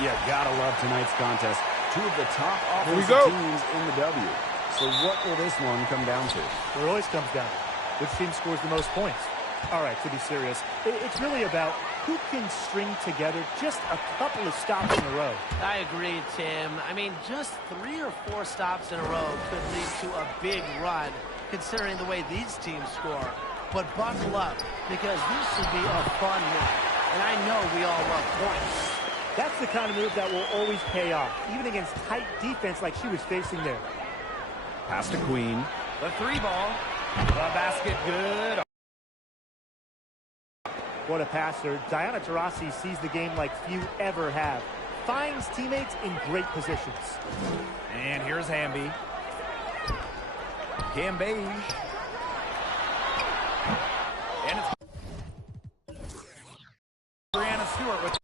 Yeah, gotta love tonight's contest. Two of the top offensive teams in the W. So what will this one come down to? It always comes down to which team scores the most points. All right, to be serious, it's really about who can string together just a couple of stops in a row. I agree, Tim. I mean, just 3 or 4 stops in a row could lead to a big run, considering the way these teams score. But buckle up, because this should be a fun one. And I know we all love points. That's the kind of move that will always pay off, even against tight defense like she was facing there. Pass to Queen. The 3-ball. The basket good. What a passer. Diana Taurasi sees the game like few ever have. Finds teammates in great positions. And here's Hamby. Beige. And it's Brianna Stewart with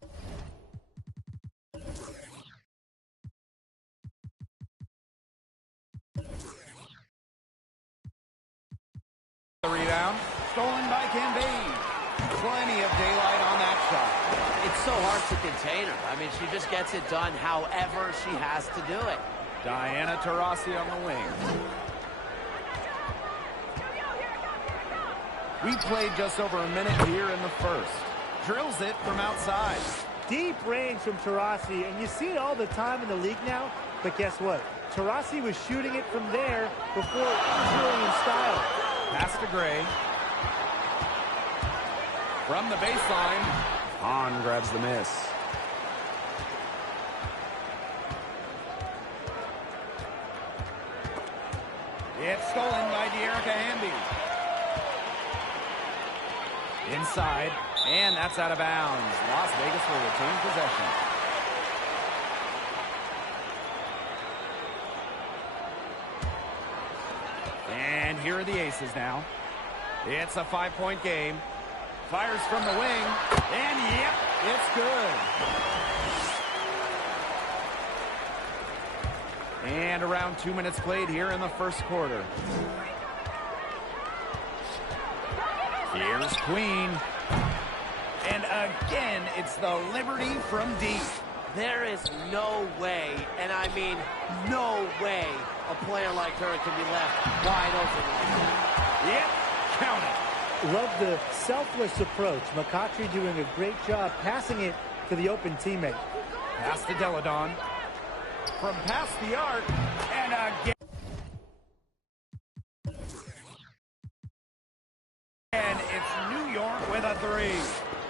the rebound. Stolen by Beige. Plenty of daylight on that shot. It's so hard to contain her. I mean, she just gets it done however she has to do it. Diana Taurasi on the wing. We played just over a minute here in the first. Drills it from outside. Deep range from Taurasi, and you see it all the time in the league now. But guess what? Taurasi was shooting it from there before it was really in style. Pass to Gray. From the baseline. Hahn grabs the miss. It's stolen by De'Erica Hamby. Inside, and that's out of bounds. Las Vegas will retain possession. And here are the aces now. It's a 5-point game. Fires from the wing, and yep, it's good. And around 2 minutes played here in the first quarter. Here's Queen. And again, it's the Liberty from deep. There is no way, and I mean no way, a player like her can be left wide open like that. Yep, count it. Love the selfless approach. McCautry doing a great job passing it to the open teammate. Pass to Deladon. From past the arc, and again. And it's New York with a 3.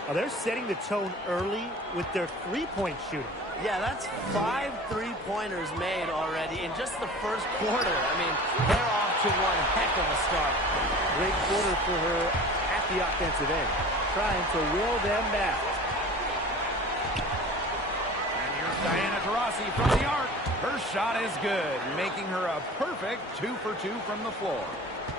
Oh, they're setting the tone early with their three-point shooting. Yeah, that's 5 3-pointers made already in just the first quarter. I mean, they're off to one heck of a start. Great quarter for her at the offensive end, trying to will them back. And here's Diana Taurasi from the arc. Her shot is good, making her a perfect 2 for 2 from the floor.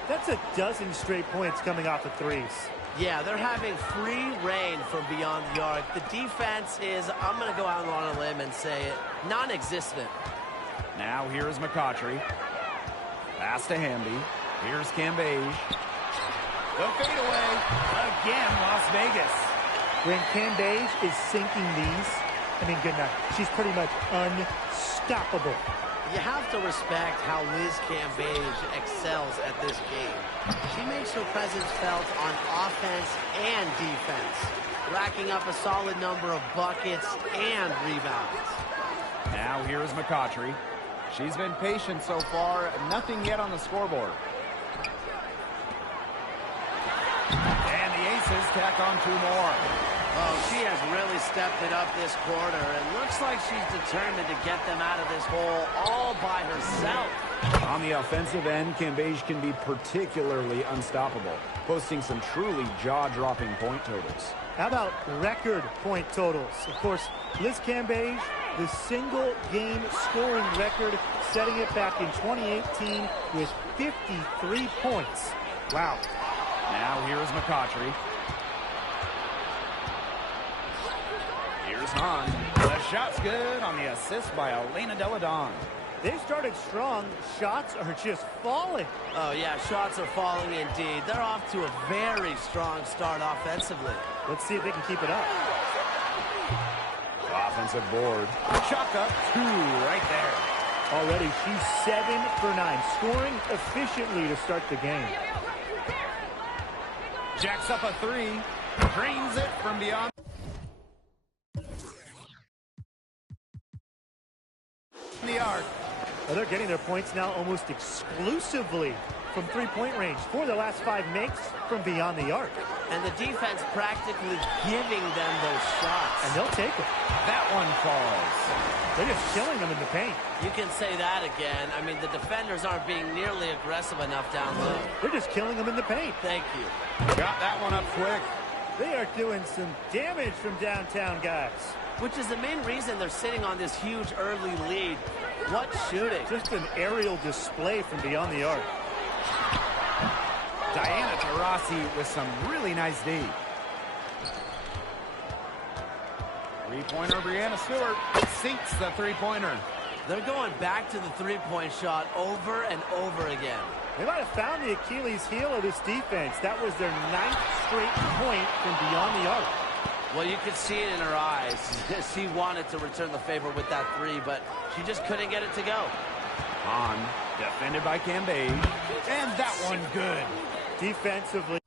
That's a dozen straight points coming off the threes. Yeah, they're having free reign from beyond the arc. The defense is, I'm going to go out on a limb and say it, non-existent. Now here's McCautry. Pass to Hamby. Here's Beige. The fadeaway. Again, Las Vegas. When Beige is sinking these, I mean, good night. She's pretty much unstoppable. You have to respect how Liz Beige excels at this game. She makes her presence felt on offense and defense, racking up a solid number of buckets and rebounds. Now here's McCautry. She's been patient so far. Nothing yet on the scoreboard. And the Aces tack on 2 more. Oh, she has really stepped it up this quarter, and looks like she's determined to get them out of this hole all by herself. On the offensive end, Beige can be particularly unstoppable, posting some truly jaw-dropping point totals. How about record point totals? Of course, Liz Beige, the single-game scoring record, setting it back in 2018 with 53 points. Wow. Now here's McCautry. Here's Hahn. The shot's good on the assist by Elena Deladon. They've started strong. Shots are just falling. Oh, yeah, shots are falling indeed. They're off to a very strong start offensively. Let's see if they can keep it up. offensive board. Chuck up 2 right there. Already, she's 7 for 9, scoring efficiently to start the game. Jacks up a 3. Drains it from beyond the arc. Well, they're getting their points now almost exclusively from three-point range. 4 of the last 5 makes from beyond the arc. And the defense practically giving them those shots. And they'll take it. That one falls. They're just killing them in the paint. You can say that again. I mean, the defenders aren't being nearly aggressive enough down low. They're just killing them in the paint. Thank you. Got that one up quick. They are doing some damage from downtown, guys. Which is the main reason they're sitting on this huge early lead. What shooting? Just an aerial display from beyond the arc. Diana Taurasi with some really nice D. Three-pointer, Brianna Stewart sinks the three-pointer. They're going back to the three-point shot over and over again. They might have found the Achilles heel of this defense. That was their 9th straight point from beyond the arc. Well, you could see it in her eyes. She wanted to return the favor with that 3, but she just couldn't get it to go. On, defended by Cambage, and that one good. Defensively.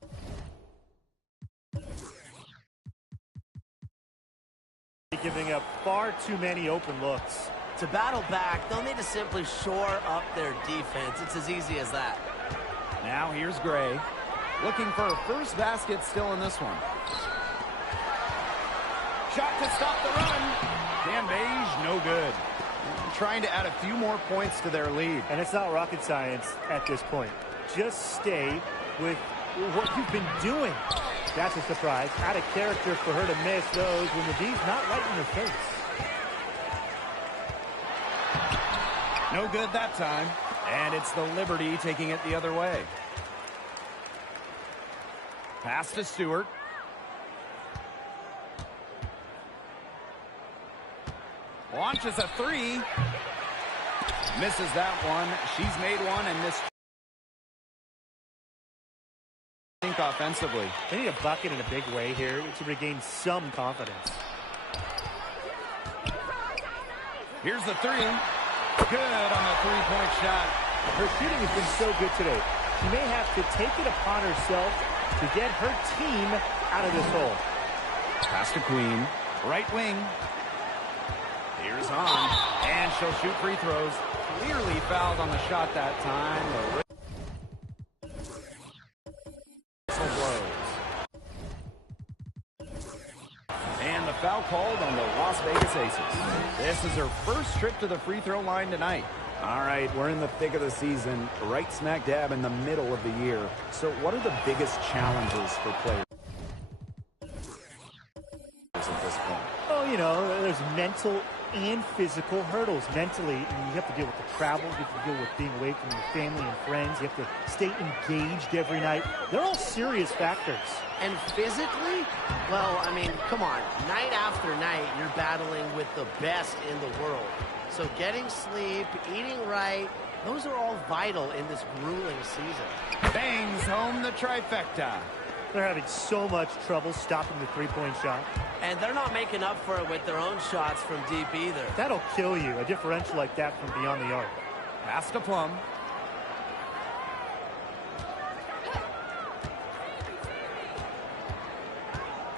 Giving up far too many open looks. To battle back, they'll need to simply shore up their defense. It's as easy as that. Now here's Gray. Looking for her first basket still in this one. Shot to stop the run. Cambage, no good. Trying to add a few more points to their lead. And it's not rocket science at this point. Just stay with what you've been doing. That's a surprise. Out of character for her to miss those when the D's not right in her face. No good that time. And it's the Liberty taking it the other way. Pass to Stewart. Launches a 3. Misses that one. She's made one and missed. Think offensively. They need a bucket in a big way here to regain some confidence. Here's the 3. Good on the three-point shot. Her shooting has been so good today. She may have to take it upon herself to get her team out of this hole. Pass to Queen. Right wing. Here's on. And she'll shoot free throws. Clearly fouled on the shot that time. The whistle blows. And the foul called on the Las Vegas Aces. This is her first trip to the free throw line tonight. All right, we're in the thick of the season, right smack dab in the middle of the year. So what are the biggest challenges for players at this point? Oh, you know, there's mental and physical hurdles. Mentally, you have to deal with the travel, you have to deal with being away from your family and friends, you have to stay engaged every night. They're all serious factors. And physically, well, I mean, come on. Night after night, you're battling with the best in the world. So getting sleep, eating right, those are all vital in this grueling season. Bangs home the trifecta. They're having so much trouble stopping the three-point shot. And they're not making up for it with their own shots from deep either. That'll kill you, a differential like that from beyond the arc. Pass to Plum.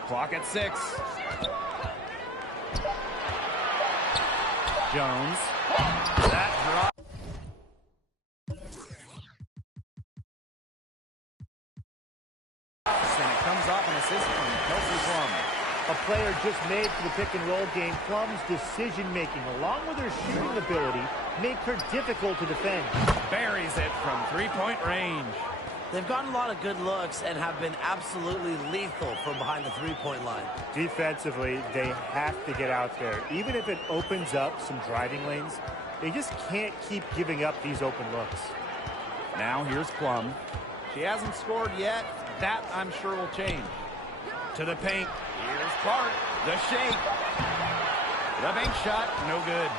Clock at 6. Jones. That drop. And it comes off an assist from Kelsey Plum. A player just made for the pick-and-roll game. Plum's decision-making, along with her shooting ability, make her difficult to defend. Buries it from three-point range. They've gotten a lot of good looks and have been absolutely lethal from behind the three-point line. Defensively, they have to get out there. Even if it opens up some driving lanes, they just can't keep giving up these open looks. Now here's Plum. She hasn't scored yet. That, I'm sure, will change. To the paint. Here's Clark. The shake. The bank shot. No good.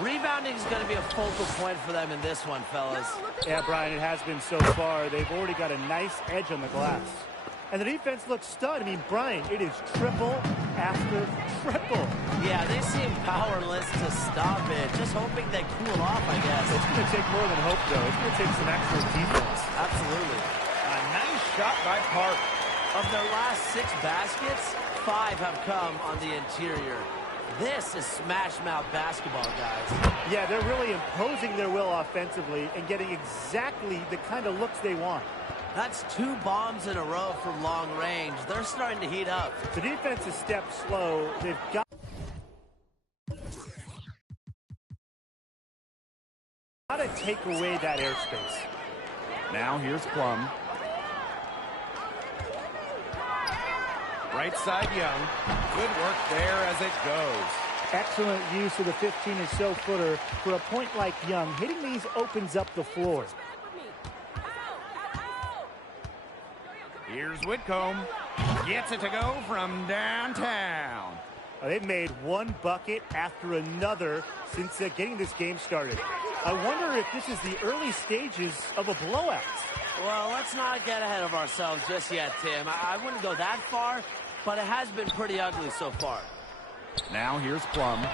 Rebounding is going to be a focal point for them in this one, fellas. Yeah, Brian, it has been so far. They've already got a nice edge on the glass. And the defense looks stunned. I mean, Brian, it is triple after triple. Yeah, they seem powerless to stop it. Just hoping they cool off, I guess. It's going to take more than hope, though. It's going to take some actual defense. Absolutely. A nice shot by Park. Of their last 6 baskets, 5 have come on the interior. This is smash-mouth basketball, guys. Yeah, they're really imposing their will offensively and getting exactly the kind of looks they want. That's 2 bombs in a row from long range. They're starting to heat up. The defense is stepped slow. They've got to take away that airspace. Now here's Plum. Right side Young. Good work there as it goes. Excellent use of the 15 or so footer for a point like Young. Hitting these opens up the floor. Here's Whitcomb. Gets it to go from downtown. They've made one bucket after another since getting this game started. I wonder if this is the early stages of a blowout. Well, let's not get ahead of ourselves just yet, Tim. I wouldn't go that far, but it has been pretty ugly so far. Now here's Plum.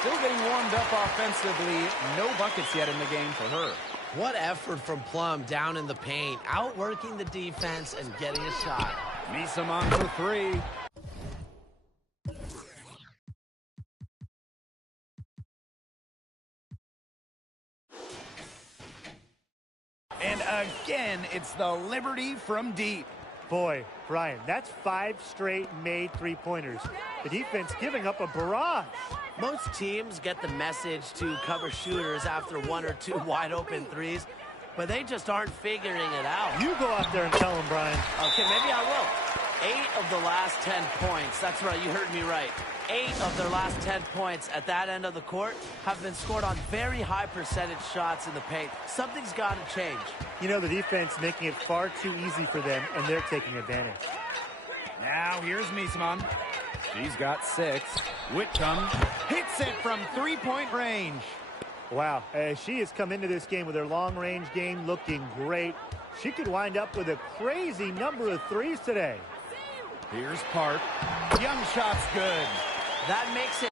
Still getting warmed up offensively. No buckets yet in the game for her. What effort from Plum down in the paint, outworking the defense and getting a shot. Misaman for 3. And again, it's the Liberty from deep. Boy, Brian, that's 5 straight made three-pointers. The defense giving up a barrage. Most teams get the message to cover shooters after 1 or 2 wide-open threes, but they just aren't figuring it out. You go out there and tell them, Brian. Okay, maybe I will. 8 of the last 10 points, that's right, you heard me right. 8 of their last 10 points at that end of the court have been scored on very high percentage shots in the paint. Something's got to change. You know, the defense making it far too easy for them, and they're taking advantage. Now here's Misaman. She's got 6. Whitcomb hits it from 3-point range. Wow, she has come into this game with her long-range game looking great. She could wind up with a crazy number of threes today. Here's Park. Young shot's good. That makes it.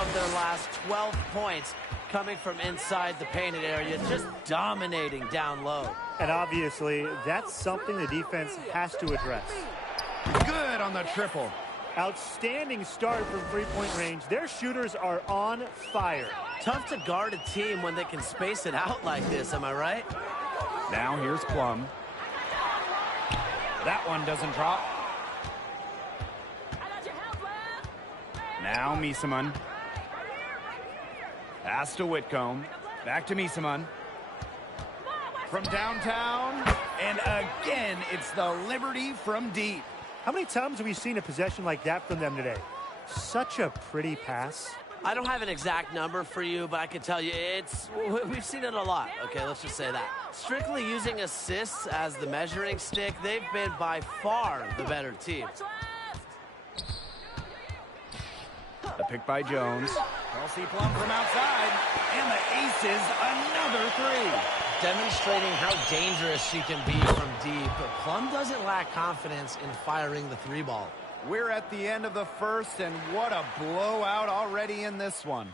Of their last 12 points coming from inside the painted area, just dominating down low. And obviously, that's something the defense has to address. Good on the triple. Outstanding start from three-point range. Their shooters are on fire. Tough to guard a team when they can space it out like this, am I right? Now here's Plum. That one doesn't drop. Now Misaman. Pass to Whitcomb. Back to Misaman. From downtown. And again, it's the Liberty from deep. How many times have we seen a possession like that from them today? Such a pretty pass. I don't have an exact number for you, but I can tell you we've seen it a lot. Okay, let's just say that. Strictly using assists as the measuring stick, they've been by far the better team. The pick by Jones. Kelsey Plum from outside. And the ace is another 3. Demonstrating how dangerous she can be from deep. But Plum doesn't lack confidence in firing the 3-ball. We're at the end of the first, and what a blowout already in this one.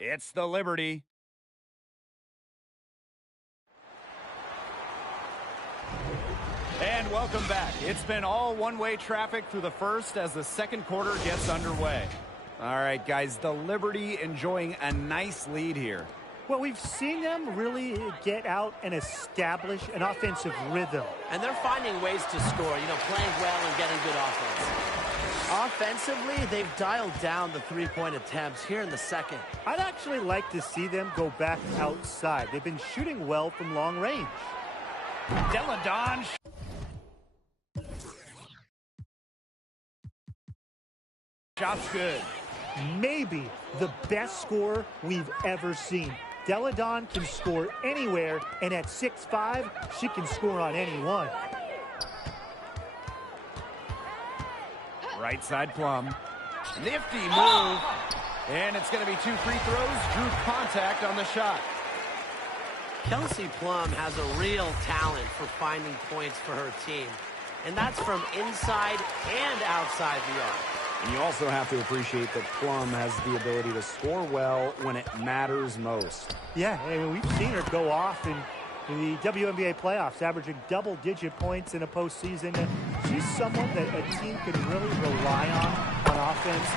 It's the Liberty. And welcome back. It's been all one-way traffic through the first as the second quarter gets underway. All right, guys, the Liberty enjoying a nice lead here. Well, we've seen them really get out and establish an offensive rhythm. And they're finding ways to score, playing well and getting good offense. Offensively, they've dialed down the three-point attempts here in the second. I'd actually like to see them go back outside. They've been shooting well from long range. Deladon. Shot's good. Maybe the best scorer we've ever seen. Deladon can score anywhere, and at 6'5", she can score on anyone. Right side Plum. Nifty move. And it's going to be 2 free throws. Drew contact on the shot. Kelsey Plum has a real talent for finding points for her team. And that's from inside and outside the arc. And you also have to appreciate that Plum has the ability to score well when it matters most. Yeah, I mean, we've seen her go off in the WNBA playoffs, averaging double-digit points in a postseason. She's someone that a team can really rely on offense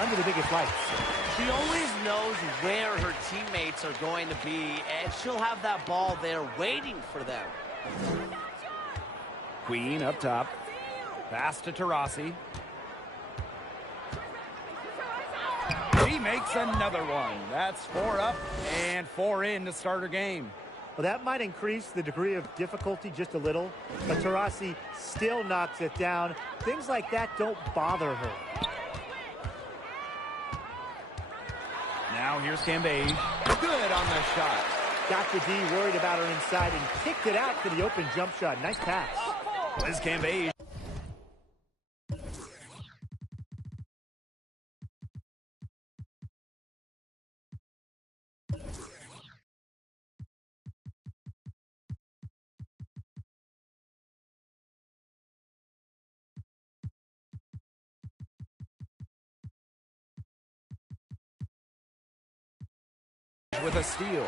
under the biggest lights. She always knows where her teammates are going to be, and she'll have that ball there waiting for them. Queen up top. Pass to Taurasi. He makes another one. That's 4 up and 4 in to start her game. Well, that might increase the degree of difficulty just a little, but Taurasi still knocks it down. Things like that don't bother her. Now here's Cambage. Good on the shot. Got the D worried about her inside and kicked it out for the open jump shot. Nice pass. Liz Cambage. With a steal.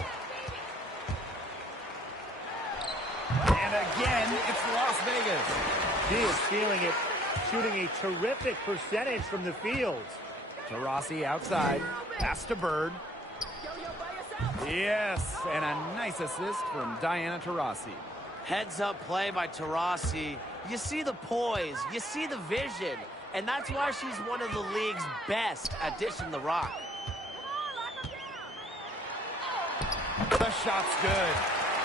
And again, it's Las Vegas. She is feeling it, shooting a terrific percentage from the field. Taurasi outside. Pass to Bird. Yes, and a nice assist from Diana Taurasi. Heads-up play by Taurasi. You see the poise, you see the vision, and that's why she's one of the league's best at dishing the rock. The shot's good.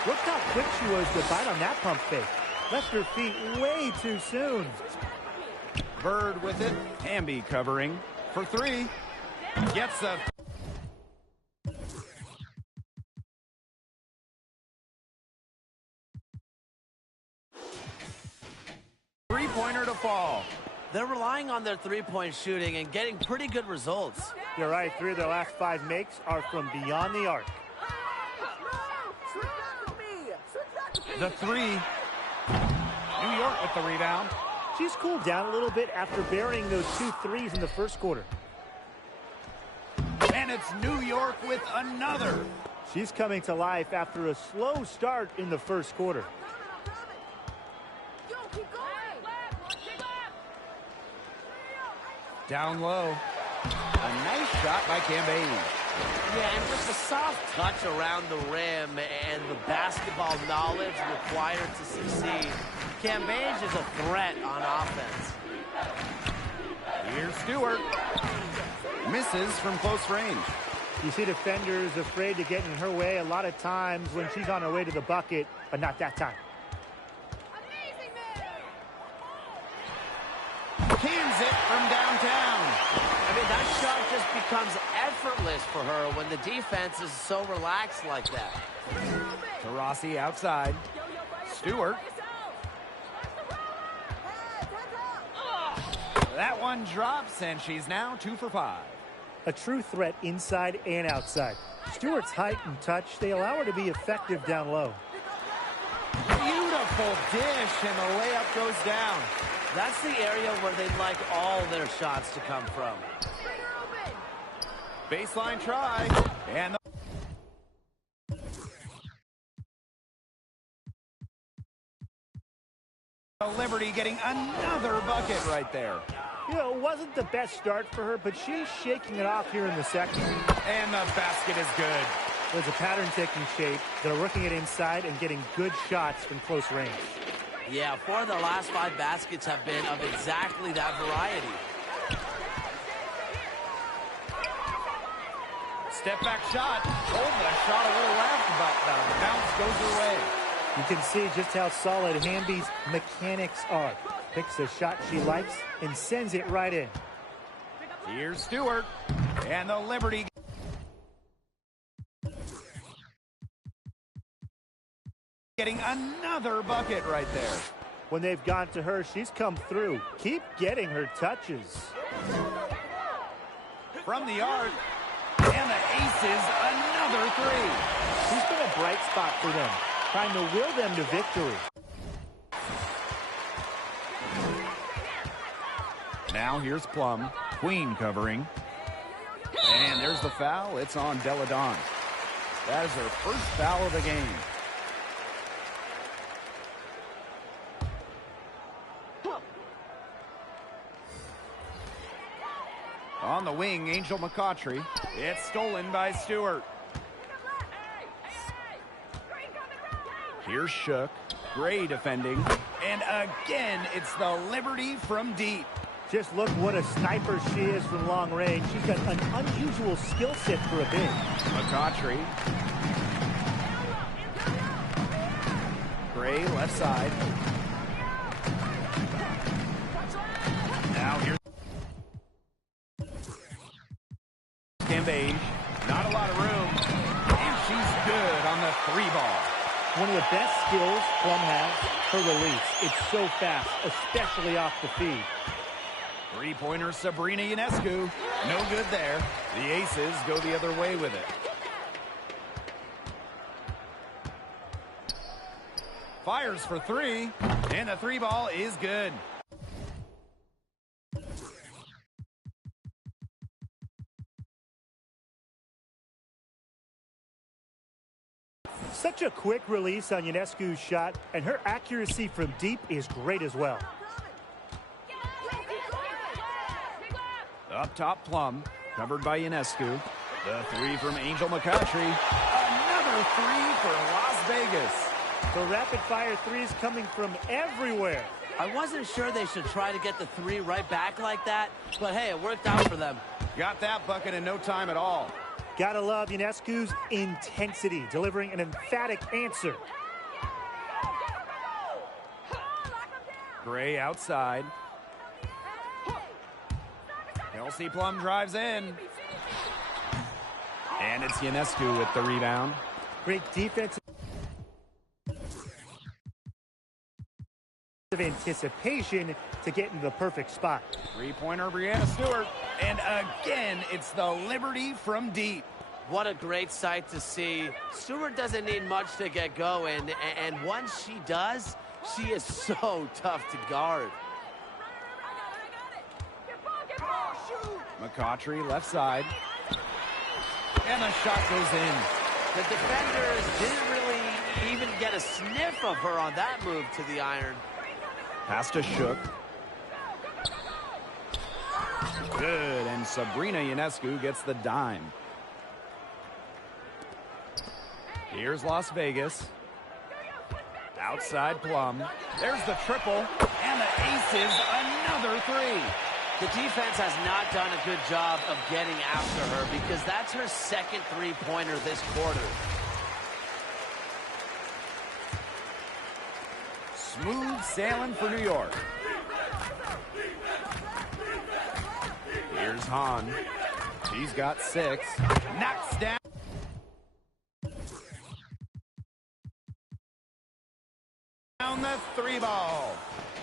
Look how quick she was to bite on that pump fake. Left her feet way too soon. Bird with it. Hamby covering for 3. Gets a... three-pointer to fall. They're relying on their three-point shooting and getting pretty good results. You're right, 3 of their last 5 makes are from beyond the arc. The 3. New York with the rebound. She's cooled down a little bit after burying those 2 threes in the first quarter. And it's New York with another. She's coming to life after a slow start in the first quarter. Down low. A nice shot by Cambage. Yeah, and just a soft touch around the rim and the basketball knowledge required to succeed. Cambage is a threat on offense. Here's Stewart. Misses from close range. You see defenders afraid to get in her way a lot of times when she's on her way to the bucket, but not that time. Cans it from downtown. I mean, that shot just becomes effortless for her when the defense is so relaxed like that. Taurasi outside. Stewart. That one drops, and she's now 2 for 5. A true threat inside and outside. Stewart's height and touch, they allow her to be effective down low. Beautiful dish, and the layup goes down. That's the area where they'd like all their shots to come from. Baseline try, and the Liberty getting another bucket right there. You know, it wasn't the best start for her, but she's shaking it off here in the second. And the basket is good. There's a pattern taking shape. They're working it inside and getting good shots from close range. Yeah, 4 of their last 5 baskets have been of exactly that variety. Step back shot. Oh, the shot a little left, but the bounce goes her way. You can see just how solid Hamby's mechanics are. Picks a shot she likes and sends it right in. Here's Stewart, and the Liberty getting another bucket right there. When they've gone to her, she's come through. Keep getting her touches. From the arc, And the aces, another three. He's been a bright spot for them, trying to will them to victory. Now here's Plum. Queen covering. And there's the foul. It's on Deladon. That is her first foul of the game. On the wing, Angel McCautry. It's stolen by Stewart. Here's Shook. Gray defending. And again, it's the Liberty from deep. Just look what a sniper she is from long range. She's got an unusual skill set for a big. McCautry. Gray, left side. Now here's Cambage. Not a lot of room. And she's good on the three ball. One of the best skills Plum has, her release. It's so fast, especially off the feed. Three-pointer Sabrina Ionescu. No good there. The Aces go the other way with it. Fires for three. And the three ball is good. Such a quick release on Ionescu's shot, and her accuracy from deep is great as well. Up top, Plum, covered by Ionescu. The three from Angel McCautry. Another three for Las Vegas. The rapid-fire threes coming from everywhere. I wasn't sure they should try to get the three right back like that, but hey, it worked out for them. Got that bucket in no time at all. Gotta love Ionescu's intensity, delivering an emphatic answer. Gray outside. Kelsey Plum drives in. And it's Ionescu with the rebound. Great defensive anticipation to get into the perfect spot. Three-pointer Brianna Stewart. And again, it's the Liberty from deep. What a great sight to see. Stewart doesn't need much to get going, and once she does, she is so tough to guard. McCautry, left side. And the shot goes in. The defenders didn't really even get a sniff of her on that move to the iron. Pass to Shook. Good, and Sabrina Ionescu gets the dime. Here's Las Vegas. Outside Plum. There's the triple, and the aces, another three. The defense has not done a good job of getting after her because that's her second three-pointer this quarter. Smooth sailing for New York. Here's Hahn. She's got 6. Knocks down. Down the three ball.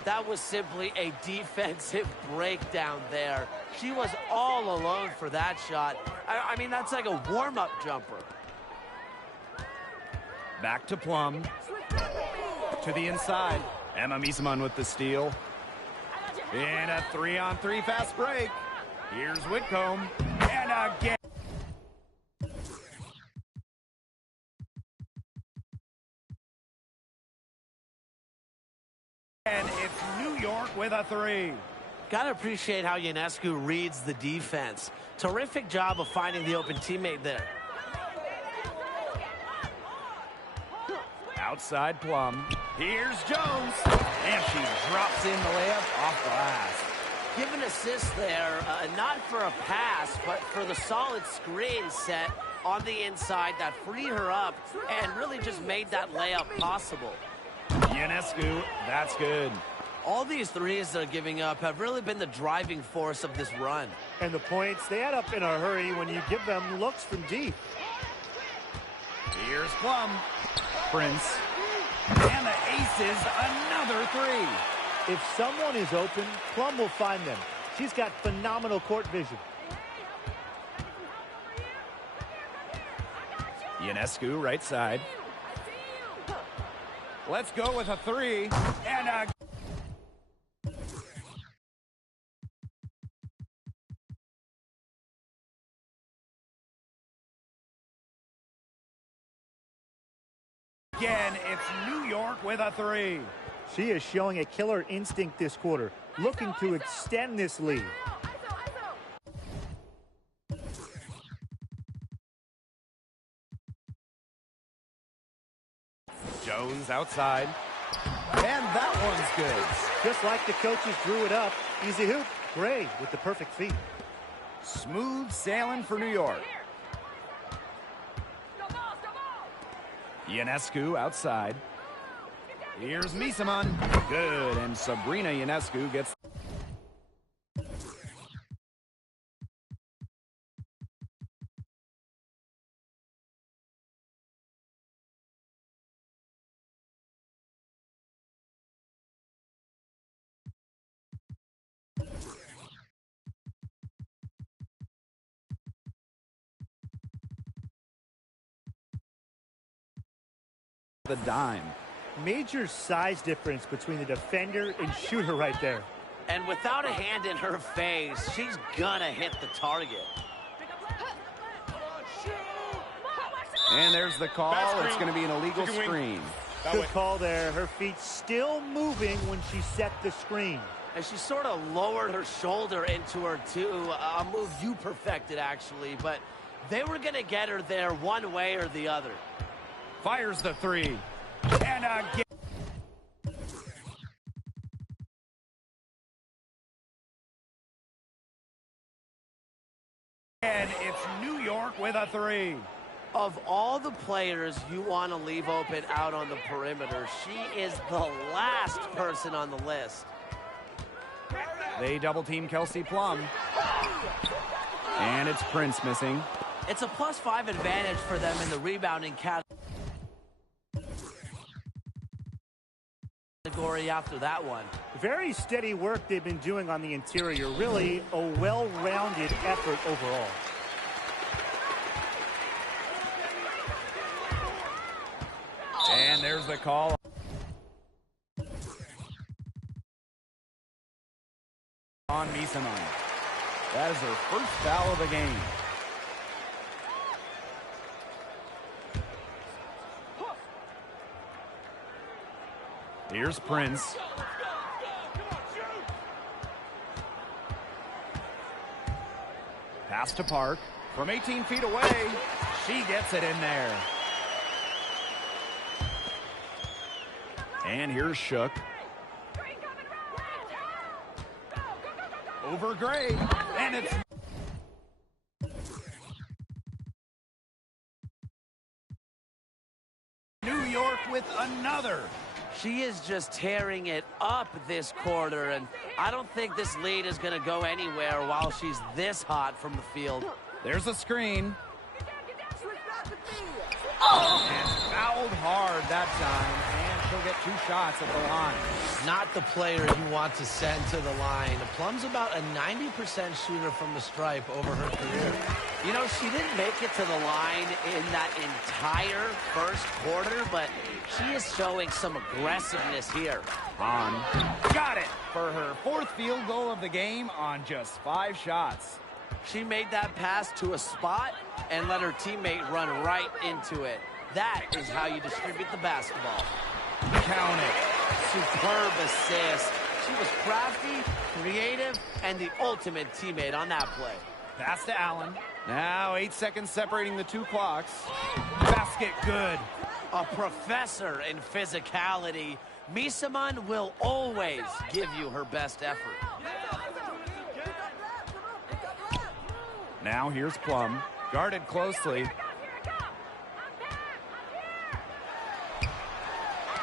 That was simply a defensive breakdown there. She was all alone for that shot. I mean, that's like a warm-up jumper. Back to Plum. To the inside. Emma Miesman with the steal. And a 3-on-3 fast break. Here's Whitcomb. And again. And it's New York with a three. Gotta appreciate how Ionescu reads the defense. Terrific job of finding the open teammate there. Outside Plum. Here's Jones. And she drops in the layup off glass. Give an assist there, not for a pass, but for the solid screen set on the inside that freed her up and really just made that layup possible. Ionescu, that's good. All these threes they're giving up have really been the driving force of this run. And the points, they add up in a hurry when you give them looks from deep. Here's Plum. Prince. And the aces, another three. If someone is open, Plum will find them. She's got phenomenal court vision. Ionescu, right side. Let's go with a three. And a... Again, it's New York with a three. She is showing a killer instinct this quarter, looking to extend this lead. Jones outside. And that one's good. Just like the coaches drew it up. Easy hoop. Gray with the perfect feet. Smooth sailing for New York. Ionescu outside. Here's Misaman. Good, and Sabrina Ionescu gets... the dime. Major size difference between the defender and shooter right there. And without a hand in her face, she's gonna hit the target. And there's the call. It's going to be an illegal screen. Good call there. Her feet still moving when she set the screen. And she sort of lowered her shoulder into her, too. A move you perfected, actually. But they were going to get her there one way or the other. Fires the three. And again. And it's New York with a three. Of all the players you want to leave open out on the perimeter, she is the last person on the list. They double-team Kelsey Plum. And it's Prince missing. It's a +5 advantage for them in the rebounding category after that one. Very steady work they've been doing on the interior. Really a well-rounded effort overall. And there's the call. On Misaman. That is her first foul of the game. Here's Prince. Pass to Park. From 18 feet away, she gets it in there. And here's Shook. Over Gray. And it's... New York with another. She is just tearing it up this quarter, and I don't think this lead is going to go anywhere while she's this hot from the field. There's a screen. Oh! And fouled hard that time, and she'll get 2 shots at the line. Not the player you want to send to the line. Plum's about a 90% shooter from the stripe over her career. You know, she didn't make it to the line in that entire first quarter, but she is showing some aggressiveness here. On. Got it for her 4th field goal of the game on just 5 shots. She made that pass to a spot and let her teammate run right into it. That is how you distribute the basketball. Count it. Superb assist. She was crafty, creative, and the ultimate teammate on that play. Pass to Allen. Now 8 seconds separating the 2 clocks. Basket good. A professor in physicality. Misaman will always give you her best effort. Now here's Plum. Guarded closely.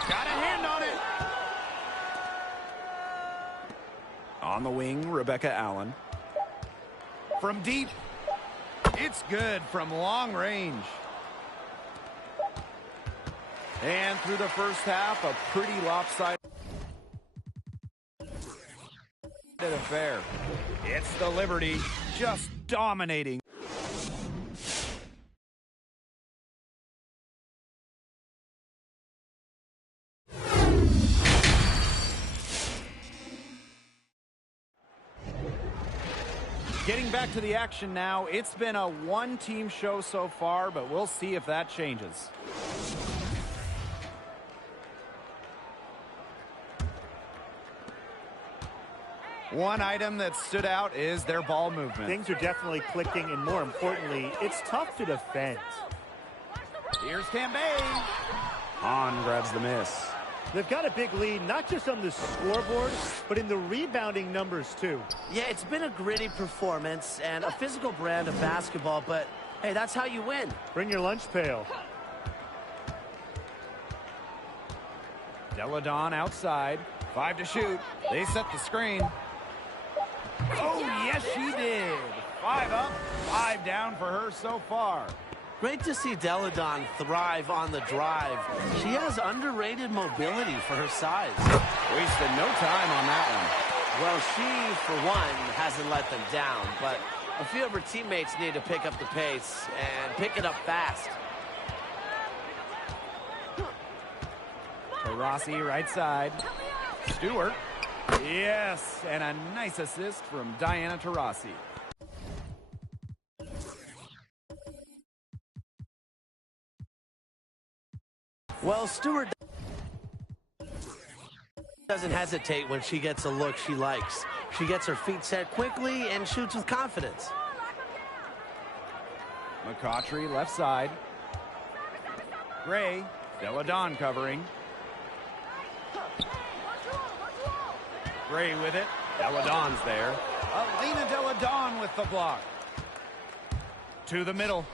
Got a hand on it. On the wing, Rebecca Allen. From deep. It's good from long range. And through the first half, a pretty lopsided affair. It's the Liberty just dominating. Getting back to the action now. It's been a one-team show so far, but we'll see if that changes. One item that stood out is their ball movement. Things are definitely clicking, and more importantly, it's tough to defend. Here's Cambage. Hahn grabs the miss. They've got a big lead, not just on the scoreboard, but in the rebounding numbers, too. Yeah, it's been a gritty performance and a physical brand of basketball, but, hey, that's how you win. Bring your lunch pail. Deladon outside. 5 to shoot. They set the screen. Oh, yes, she did. 5 up, 5 down for her so far. Great to see Deladon thrive on the drive. She has underrated mobility for her size. Wasted no time on that one. Well, she, for one, hasn't let them down, but a few of her teammates need to pick up the pace and pick it up fast. Taurasi right side. Stewart. Yes, and a nice assist from Diana Taurasi. Well, Stewart doesn't hesitate when she gets a look she likes. She gets her feet set quickly and shoots with confidence. McCautry left side. Gray. Deladon covering. Gray with it. Deladon's there. Elena Deladon with the block. To the middle.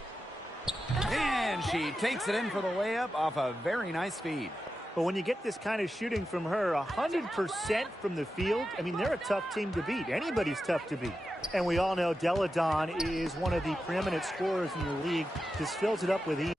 And she takes it in for the layup off a very nice feed. But when you get this kind of shooting from her, 100% from the field, I mean, they're a tough team to beat. Anybody's tough to beat. And we all know Deladon is one of the preeminent scorers in the league. Just fills it up with ease.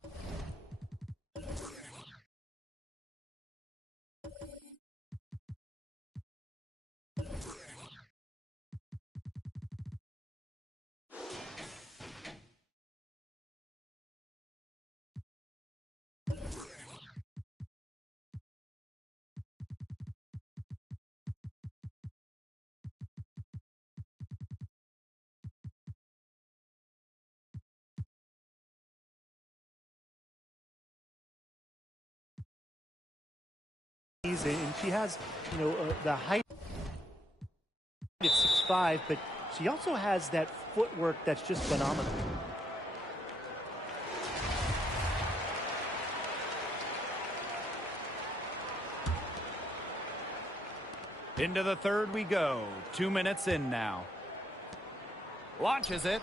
And she has, you know, the height at 6'5", but she also has that footwork that's just phenomenal. Into the third we go. 2 minutes in now. Launches it.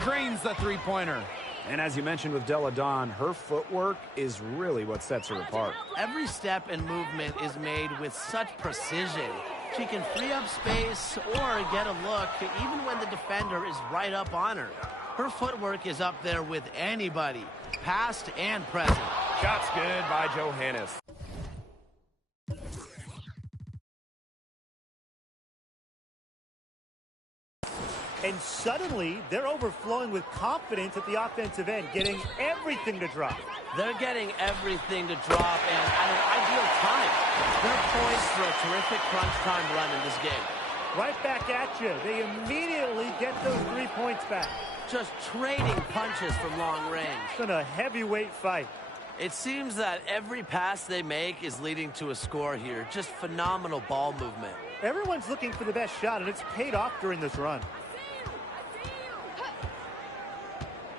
Drains the three-pointer. And as you mentioned with Deladon, her footwork is really what sets her apart. Every step and movement is made with such precision. She can free up space or get a look even when the defender is right up on her. Her footwork is up there with anybody, past and present. Shot's good by Johannes. And suddenly, they're overflowing with confidence at the offensive end, getting everything to drop. They're getting everything to drop, and at an ideal time. They're poised for a terrific crunch time run in this game. Right back at you. They immediately get those 3 points back. Just trading punches from long range. It's been a heavyweight fight. It seems that every pass they make is leading to a score here. Just phenomenal ball movement. Everyone's looking for the best shot, and it's paid off during this run.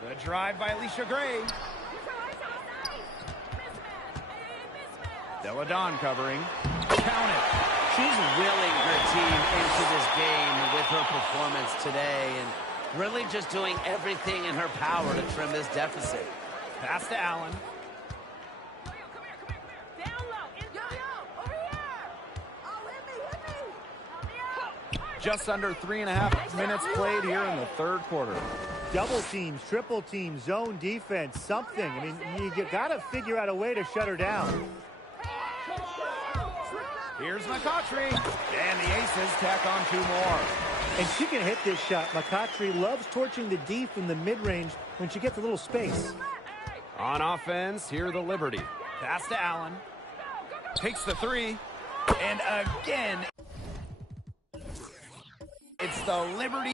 The drive by Alicia Gray. Deladon covering. Count it. She's willing her team into this game with her performance today and really just doing everything in her power to trim this deficit. Pass to Allen. Just under 3.5 minutes played here in the third quarter. Double teams, triple teams, zone defense, something. I mean, you got to figure out a way to shut her down. Here's McCautry. And the Aces tack on 2 more. And she can hit this shot. McCautry loves torching the D from the mid-range when she gets a little space. On offense, here the Liberty. Pass to Allen. Takes the 3. And again, it's the Liberty.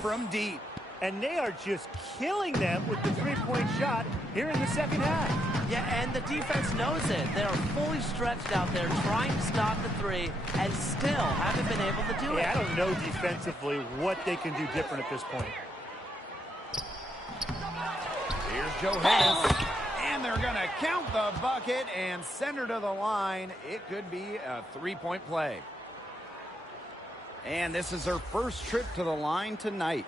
from deep. And they are just killing them with the three-point shot here in the second half. Yeah, and the defense knows it. They are fully stretched out there trying to stop the three and still haven't been able to do it. I don't know defensively what they can do different at this point. Here's Johannes. And they're going to count the bucket and send her to the line. It could be a three-point play. And this is her first trip to the line tonight.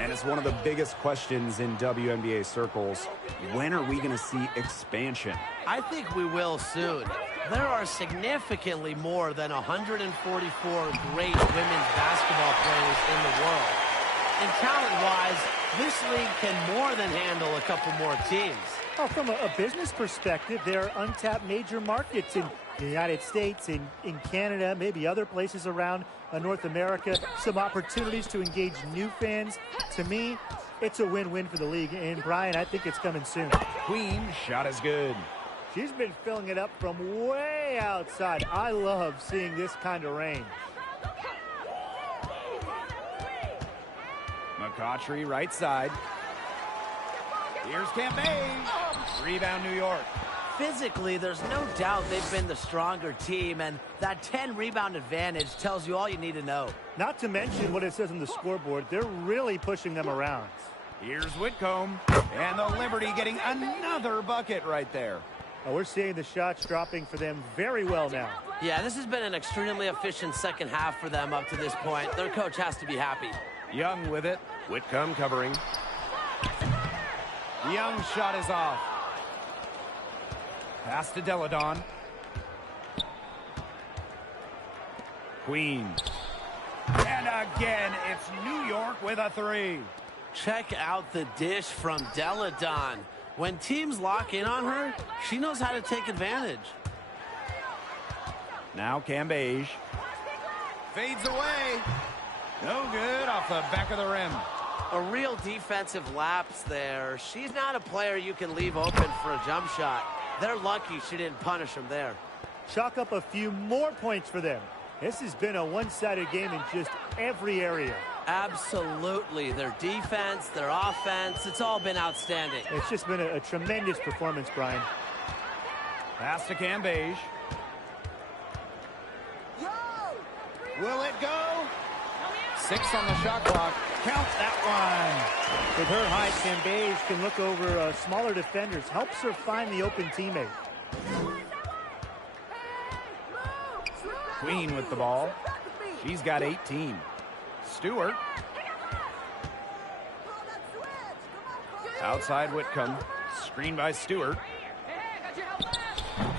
And it's one of the biggest questions in WNBA circles. When are we going to see expansion? I think we will soon. There are significantly more than 144 great women's basketball players in the world. And talent-wise, this league can more than handle a couple more teams. Well, from a business perspective, there are untapped major markets in the United States, in Canada, maybe other places around North America. Some opportunities to engage new fans. To me, it's a win-win for the league. And, Brian, I think it's coming soon. Queen, shot is good. She's been filling it up from way outside. I love seeing this kind of range. McCautry, right side. Here's Campaign. Rebound, New York. Physically, there's no doubt they've been the stronger team, and that 10-rebound advantage tells you all you need to know. Not to mention what it says on the scoreboard. They're really pushing them around. Here's Whitcomb. And the Liberty getting another bucket right there. Oh, we're seeing the shots dropping for them very well now. Yeah, this has been an extremely efficient second half for them up to this point. Their coach has to be happy. Young with it. Whitcomb covering. Young's shot is off. Pass to Deladon. Queen. And again, it's New York with a three. Check out the dish from Deladon. When teams lock in on her, she knows how to take advantage. Now Cambage. Fades away. No good off the back of the rim. A real defensive lapse there. She's not a player you can leave open for a jump shot. They're lucky she didn't punish them there. Chalk up a few more points for them. This has been a one-sided game in just every area. Absolutely. Their defense, their offense, it's all been outstanding. It's just been a tremendous performance, Brian. Pass to Cambage. Will it go? 6 on the shot clock. Count that one. With her height, Cambage can look over smaller defenders. Helps her find the open teammate. Queen with the ball. She's got 18. Stewart. Outside Whitcomb. Screen by Stewart.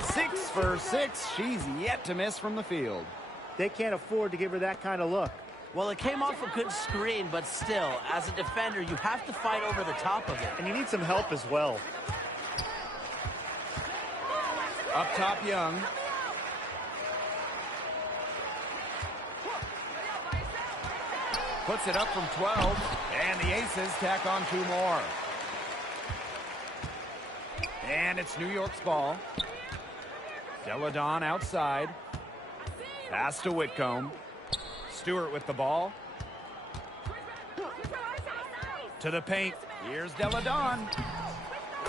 6 for 6. She's yet to miss from the field. They can't afford to give her that kind of look. Well, it came off a good screen, but still, as a defender, you have to fight over the top of it. And you need some help as well. Up top, Young. Puts it up from 12, and the Aces tack on 2 more. And it's New York's ball. Deladon outside. Pass to Whitcomb. Stewart with the ball. To the paint. Here's Deladon.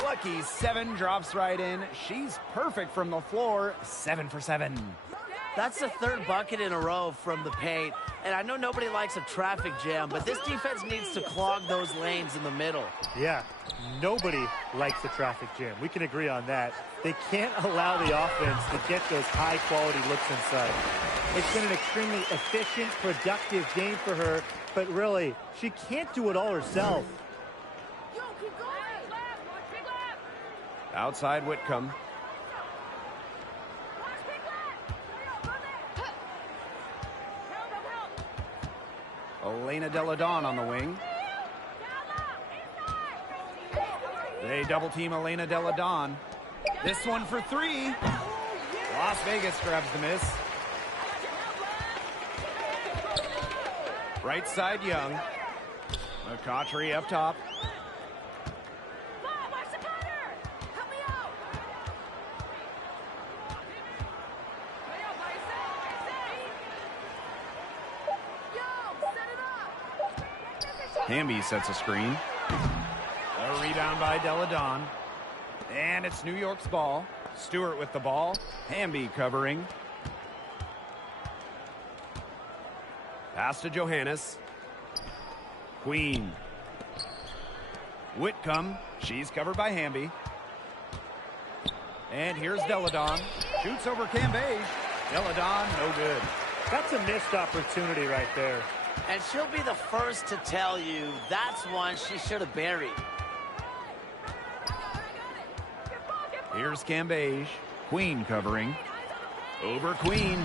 Lucky 7 drops right in. She's perfect from the floor. 7 for 7. That's the 3rd bucket in a row from the paint. And I know nobody likes a traffic jam, but this defense needs to clog those lanes in the middle. Yeah, nobody likes the traffic jam. We can agree on that. They can't allow the offense to get those high-quality looks inside. It's been an extremely efficient, productive game for her, but really, she can't do it all herself. Outside Whitcomb. Elena Deladon on the wing. They double team Elena Deladon. This one for 3. Las Vegas grabs the miss. Right side, Young. McCautry up top. Hamby sets a screen. A rebound by Deladon. And it's New York's ball. Stewart with the ball. Hamby covering. Pass to Johannes. Queen. Whitcomb. She's covered by Hamby. And here's Deladon. Shoots over Cambage. Deladon, no good. That's a missed opportunity right there. And she'll be the first to tell you that's one she should have buried. Here's Cambage. Queen covering. Over Queen.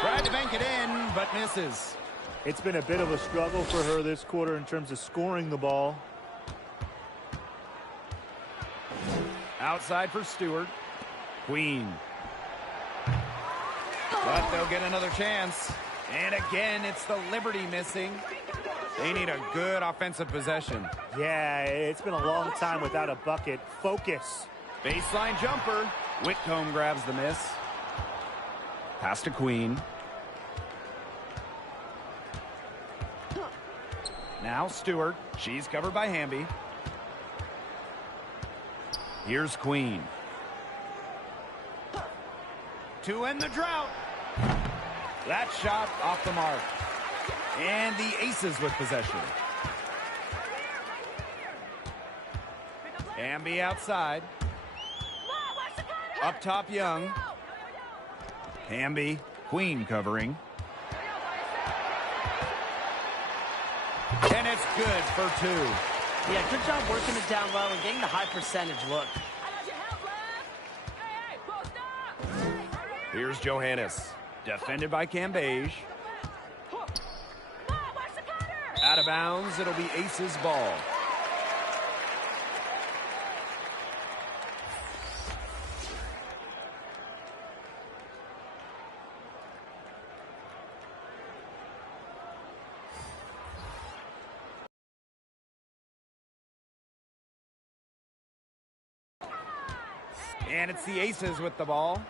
Tried to bank it in, but misses. It's been a bit of a struggle for her this quarter in terms of scoring the ball. Outside for Stewart. Queen. But they'll get another chance. And again, it's the Liberty missing. They need a good offensive possession. Yeah, it's been a long time without a bucket. Focus. Baseline jumper. Whitcomb grabs the miss. Pass to Queen. Now Stewart. She's covered by Hamby. Here's Queen. To end the drought. That shot off the mark. And the Aces with possession. Hamby outside. Up top, Young. Hamby. Queen covering. And it's good for two. Yeah, good job working it down low and getting the high percentage look. Here's Johannes. Defended by Cambage. Out of bounds, it'll be Aces ball. And it's the Aces with the ball.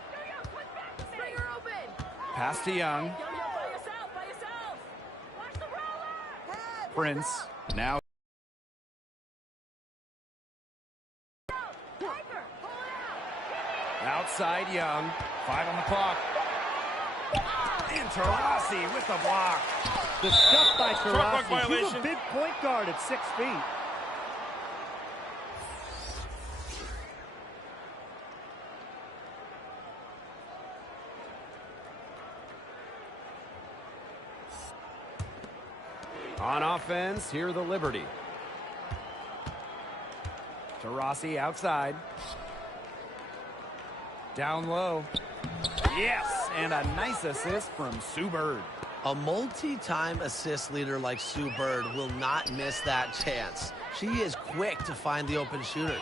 Pass to Young. Prince. Now. Outside Young. 5 on the clock. And Taurasi with the block. The stuff by Short block Taurasi. He's a violation. big point guard at 6 feet. On offense, here the Liberty. Taurasi outside. Down low. Yes, and a nice assist from Sue Bird. A multi-time assist leader like Sue Bird will not miss that chance. She is quick to find the open shooter.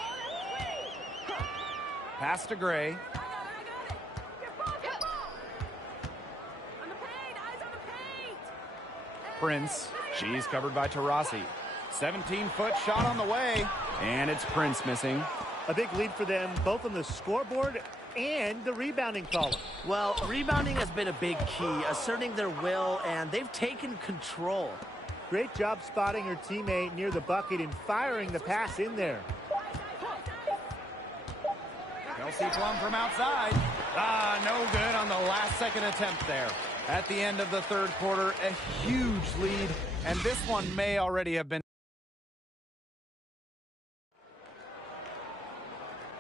Pass to Gray. Prince. She's covered by Taurasi. 17-foot shot on the way. And it's Prince missing. A big lead for them, both on the scoreboard and the rebounding column. Well, rebounding has been a big key, asserting their will, and they've taken control. Great job spotting her teammate near the bucket and firing the pass in there. Kelsey Plum from outside. No good on the last second attempt there. At the end of the third quarter, a huge lead, and this one may already have been.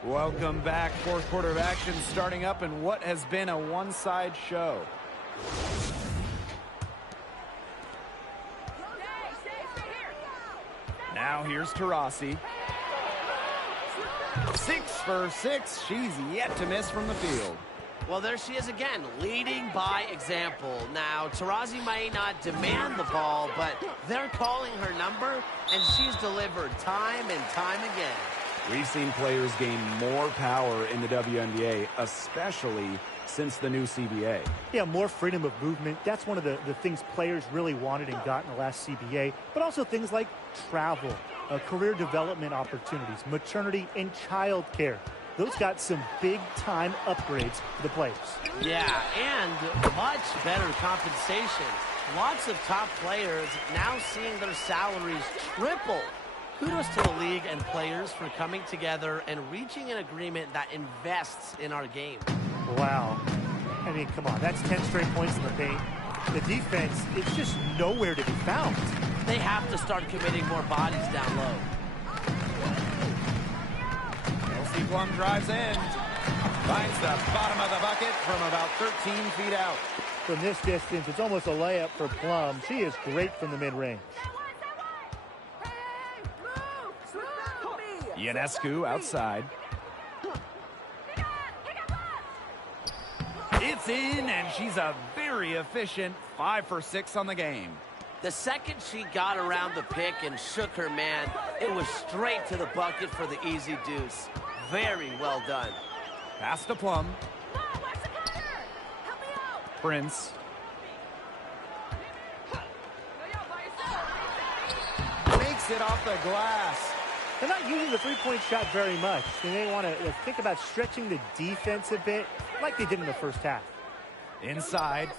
Welcome back. Fourth quarter of action starting up in what has been a one-side show. Now here's Taurasi. 6 for 6. She's yet to miss from the field. Well, there she is again, leading by example. Now, Taurasi might not demand the ball, but they're calling her number, and she's delivered time and time again. We've seen players gain more power in the WNBA, especially since the new CBA. Yeah, more freedom of movement. That's one of the things players really wanted and got in the last CBA. But also things like travel, career development opportunities, maternity and child care. Those got some big-time upgrades for the players. Yeah, and much better compensation. Lots of top players now seeing their salaries triple. Kudos to the league and players for coming together and reaching an agreement that invests in our game. Wow. I mean, come on. That's 10 straight points in the paint. The defense is just nowhere to be found. They have to start committing more bodies down low. Kelsey Plum drives in. Finds the bottom of the bucket from about 13 feet out. From this distance, it's almost a layup for Plum. She is great from the mid-range. Ionescu outside. It's in, and she's a very efficient 5 for 6 on the game. The second she got around the pick and shook her man, it was straight to the bucket for the easy deuce. Very well done. Pass to Plum. Prince. Makes it off the glass. They're not using the three-point shot very much. They may want to think about stretching the defense a bit like they did in the first half. Inside.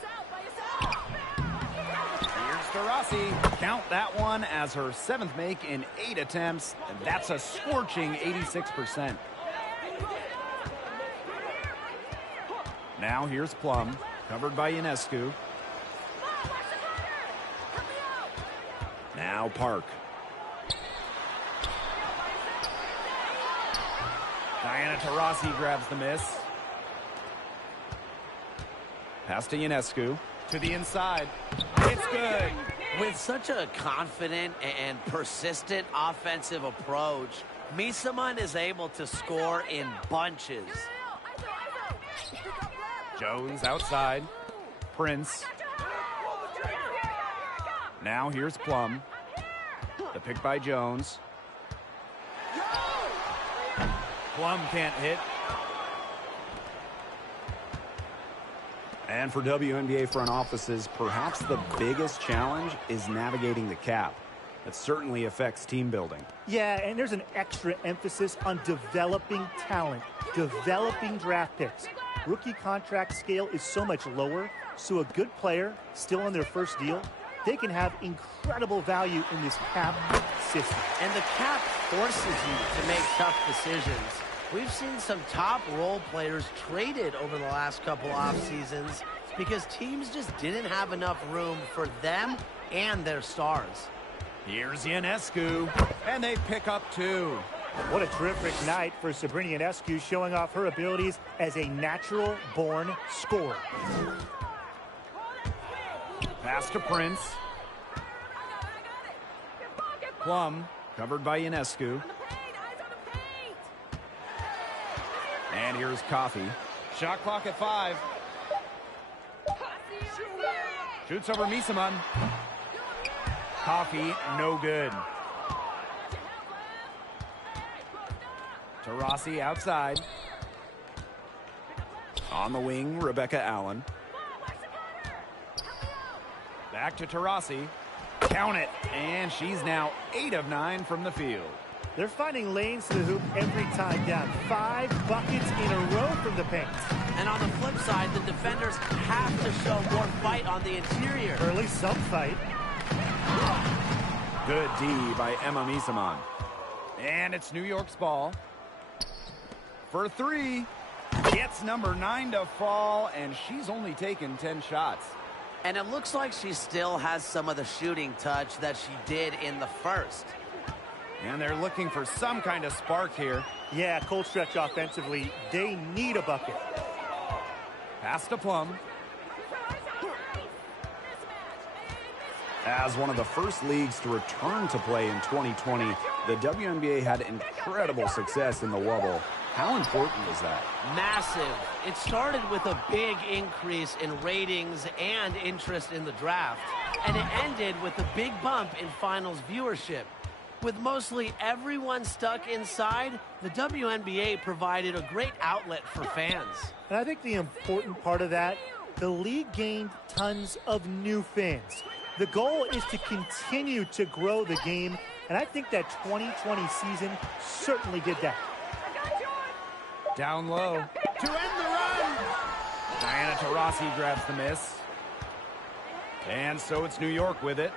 Here's to Rossi. Count that one as her 7th make in 8 attempts. And that's a scorching 86%. Now here's Plum. Covered by Ionescu. Now Park. Diana Taurasi grabs the miss. Pass to Ionescu. To the inside. It's good. With such a confident and persistent offensive approach, Misaman is able to score in bunches. Jones outside. Prince. Now here's Plum. The pick by Jones. Plum can't hit. And for WNBA front offices, perhaps the biggest challenge is navigating the cap. That certainly affects team building. Yeah, and there's an extra emphasis on developing talent, developing draft picks. Rookie contract scale is so much lower, so a good player still on their first deal, they can have incredible value in this cap system. And the cap forces you to make tough decisions. We've seen some top role players traded over the last couple off seasons because teams just didn't have enough room for them and their stars. Here's Ionescu, and they pick up 2. What a terrific night for Sabrina Ionescu, showing off her abilities as a natural-born scorer. Pass to Prince. Plum, covered by Ionescu. And here's Coffey. Shot clock at 5. Shoots over Misaman. Coffey, no good. Taurasi outside. On the wing, Rebecca Allen. Back to Taurasi. Count it. And she's now 8 of 9 from the field. They're finding lanes to the hoop every time down. 5 buckets in a row from the paint. And on the flip side, the defenders have to show more fight on the interior. Or at least some fight. Good D by Emma Misaman. And it's New York's ball. For 3. Gets number 9 to fall, and she's only taken 10 shots. And it looks like she still has some of the shooting touch that she did in the first. And they're looking for some kind of spark here. Yeah, cold stretch offensively. They need a bucket. Pass to Plum. As one of the first leagues to return to play in 2020, the WNBA had incredible success in the Wubble. How important is that? Massive. It started with a big increase in ratings and interest in the draft. And it ended with a big bump in finals viewership. With mostly everyone stuck inside, the WNBA provided a great outlet for fans. And I think the important part of that, the league gained tons of new fans. The goal is to continue to grow the game, and I think that 2020 season certainly did that. Down low to end the run. Diana Taurasi grabs the miss. And so it's New York with it.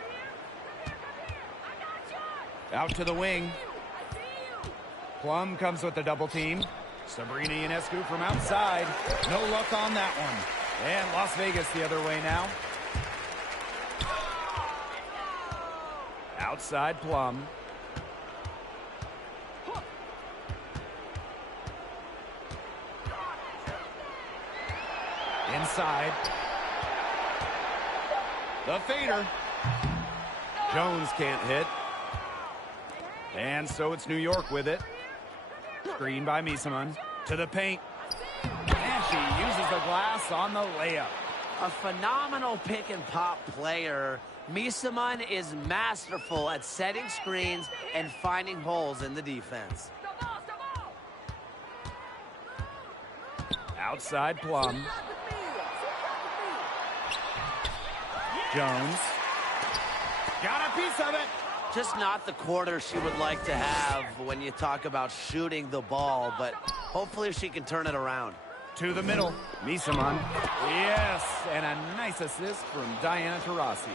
Out to the wing. Plum comes with the double team. Sabrina Ionescu from outside. No luck on that one. And Las Vegas the other way now. Outside Plum. Inside. The fader. Jones can't hit. And so it's New York with it. Screen by Misaman. To the paint. And she uses the glass on the layup. A phenomenal pick-and-pop player. Misaman is masterful at setting screens and finding holes in the defense. Outside Plum. Jones. Got a piece of it. Just not the quarter she would like to have when you talk about shooting the ball, but hopefully she can turn it around. To the middle. Misaman. Yes, and a nice assist from Diana Taurasi.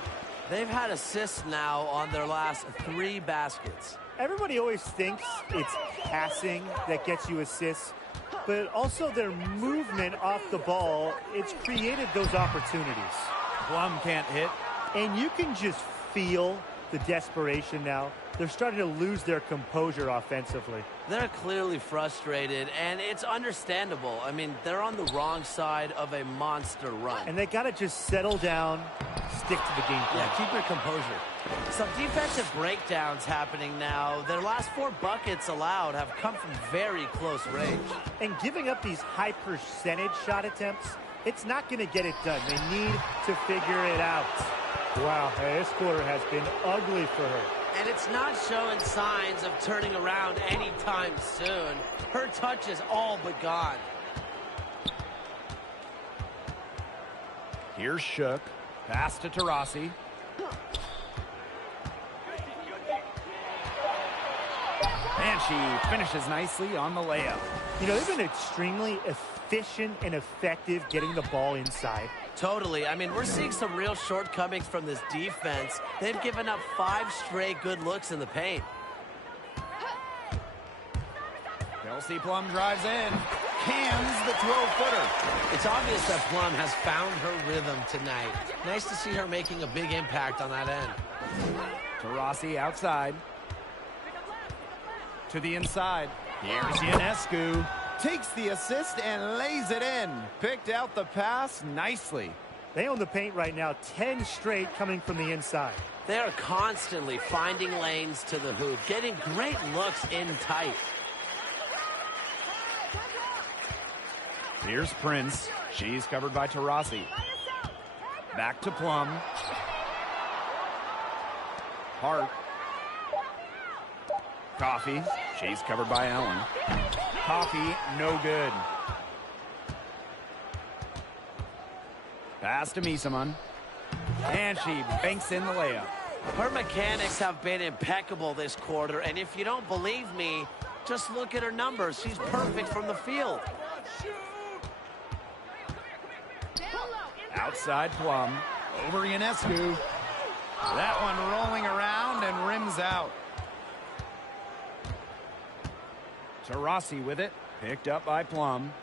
They've had assists now on their last 3 baskets. Everybody always thinks it's passing that gets you assists, but also their movement off the ball, it's created those opportunities. Plum can't hit. And you can just feel the desperation now. They're starting to lose their composure offensively. They're clearly frustrated, and it's understandable. I mean, they're on the wrong side of a monster run. And they got to just settle down, stick to the game plan. Yeah, keep your composure. Some defensive breakdowns happening now. Their last 4 buckets allowed have come from very close range. And giving up these high percentage shot attempts, it's not going to get it done. They need to figure it out. Wow, this quarter has been ugly for her. And it's not showing signs of turning around anytime soon. Her touch is all but gone. Here's Shook. Pass to Taurasi. And she finishes nicely on the layup. You know, they've been extremely efficient and effective getting the ball inside. Totally. I mean, we're seeing some real shortcomings from this defense. They've given up 5 straight good looks in the paint. Kelsey Plum drives in. Cans the 12-footer. It's obvious that Plum has found her rhythm tonight. Nice to see her making a big impact on that end. Taurasi outside. To the inside. Here's Ionescu. Takes the assist and lays it in. Picked out the pass nicely. They own the paint right now, 10 straight coming from the inside. They are constantly finding lanes to the hoop, getting great looks in tight. Here's Prince. She's covered by Taurasi. Back to Plum. Hart. Coffee. She's covered by Allen. Coffee, no good. Pass to Misaman. And she banks in the layup. Her mechanics have been impeccable this quarter, and if you don't believe me, just look at her numbers. She's perfect from the field. Outside Plum. Over Ionescu. That one rolling around and rims out. Taurasi with it. Picked up by Plum.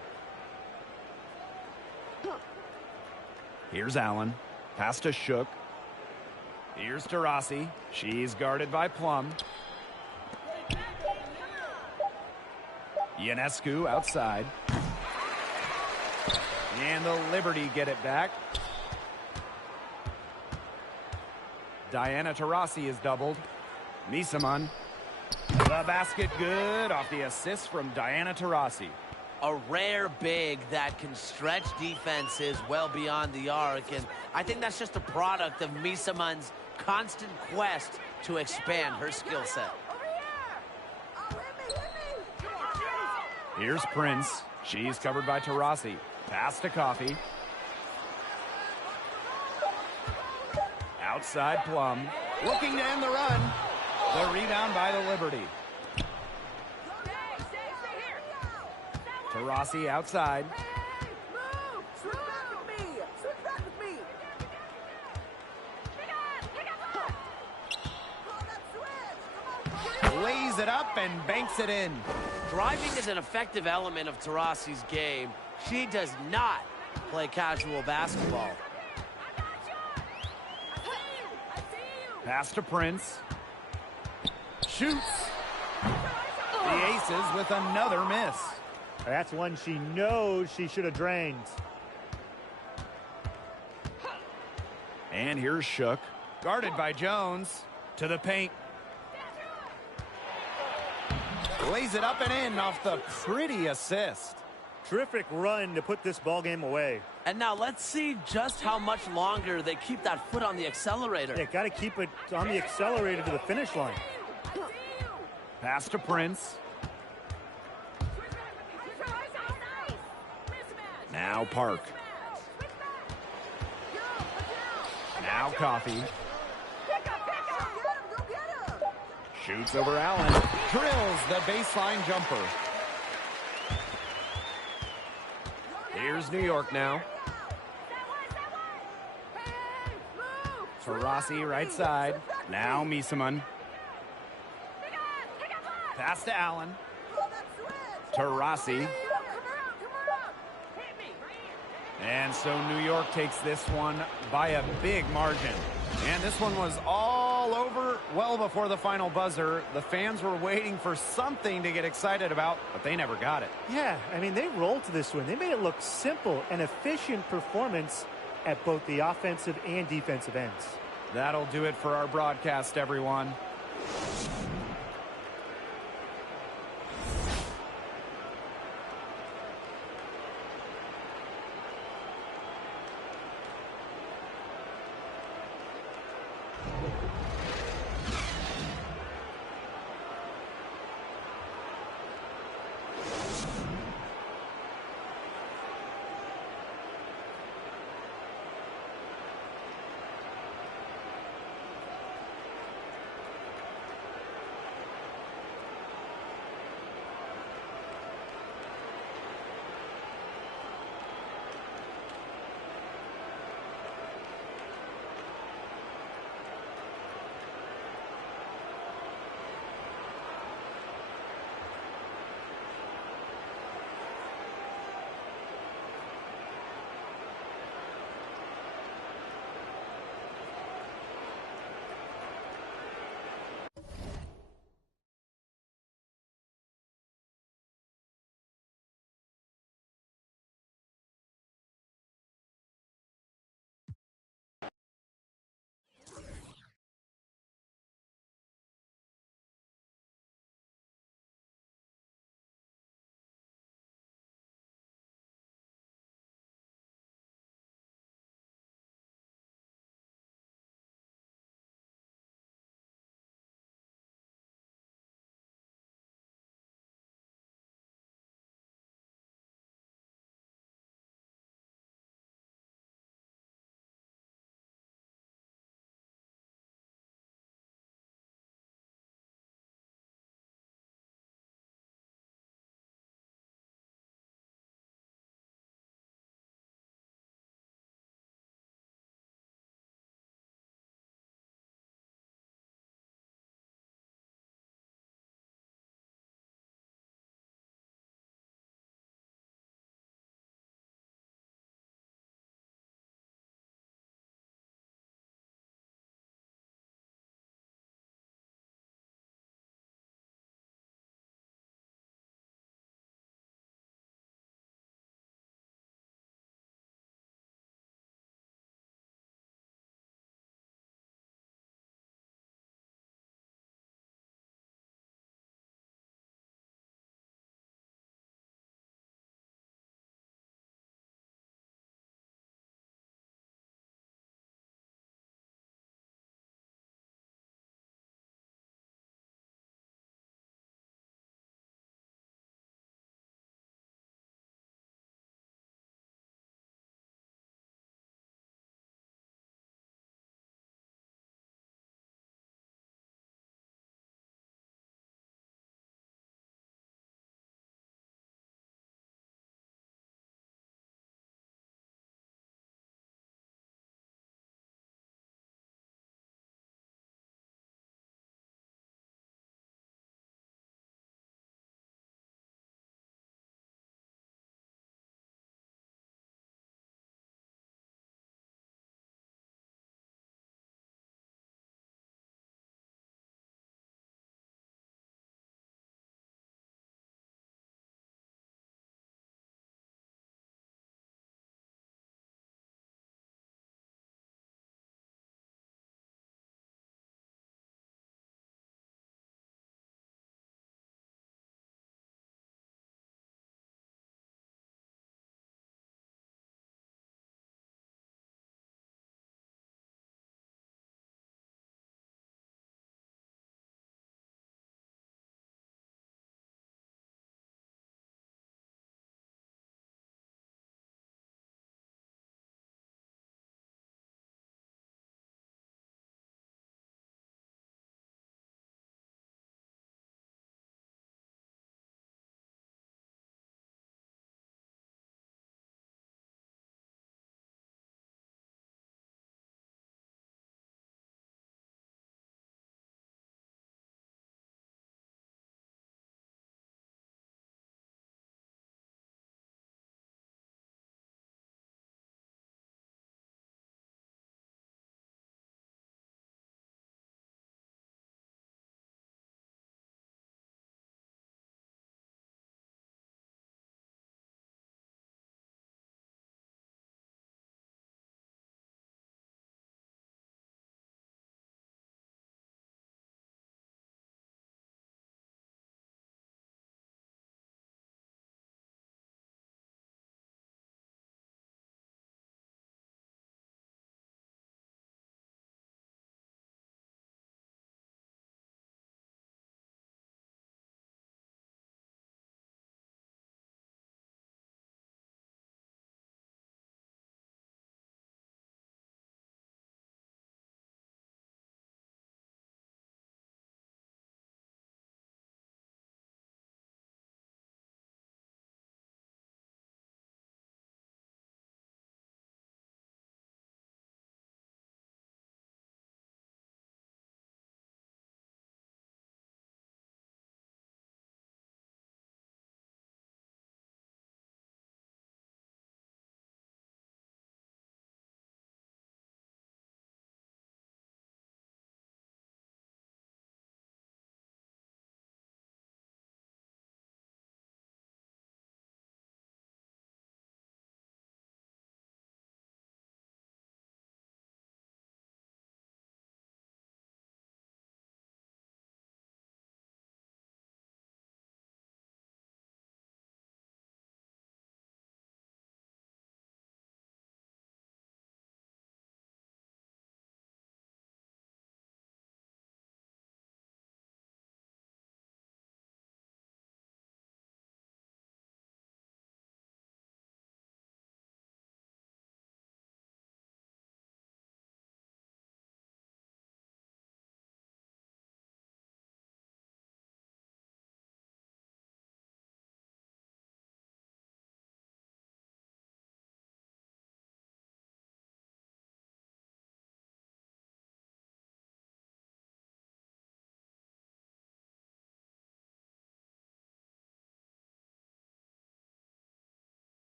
Here's Allen. Pass to Shook. Here's Taurasi. She's guarded by Plum. Ionescu outside. And the Liberty get it back. Diana Taurasi is doubled. Misaman. The basket good off the assist from Diana Taurasi. A rare big that can stretch defenses well beyond the arc, and I think that's just a product of Misaman's constant quest to expand her skill set. Here's Prince. She's covered by Taurasi. Pass to Coffee. Outside Plum. Looking to end the run. The rebound by the Liberty. Taurasi outside. Lays it up and banks it in. Driving is an effective element of Taurasi's game. She does not play casual basketball. Pass to Prince. Shoots. The Aces with another miss. That's one she knows she should have drained. And here's Shook. Guarded by Jones. To the paint. Lays it up and in off the pretty assist. Terrific run to put this ball game away. And now let's see just how much longer they keep that foot on the accelerator. They got to keep it on the accelerator to the finish line. Pass to Prince. Now Park. Now Coffee. Shoots over Allen. Drills the baseline jumper. Here's New York now. Taurasi right side. Now Misaman. Pass to Allen. Taurasi. And so New York takes this one by a big margin. And this one was all over well before the final buzzer. The fans were waiting for something to get excited about, but they never got it. Yeah, I mean, they rolled to this one. They made it look simple and efficient performance at both the offensive and defensive ends. That'll do it for our broadcast, everyone.